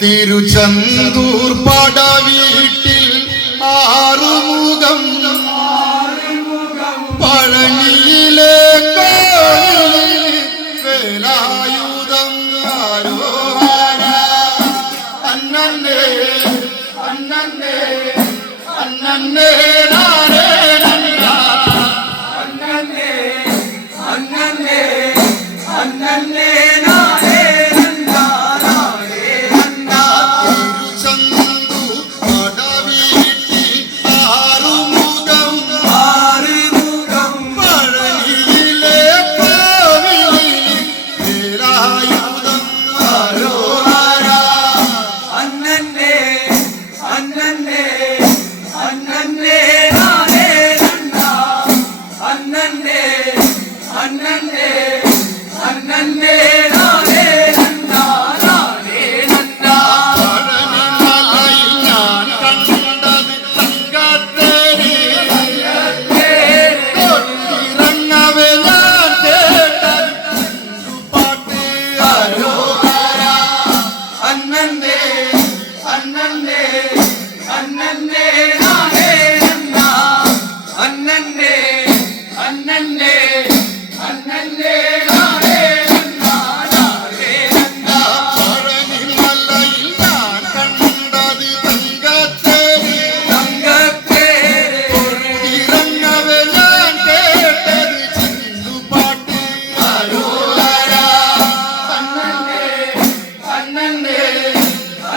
തിരുചന്തൂർ പടവീട്ടിൽ ആറുമുഖം പഴനിയിലെ വേലായുധം അന്നേ അന്നേ അന്നേ கண்ணன்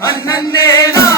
ಅನ್ನನ್ನೇ ನಾ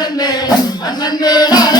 Ananela, Ananela.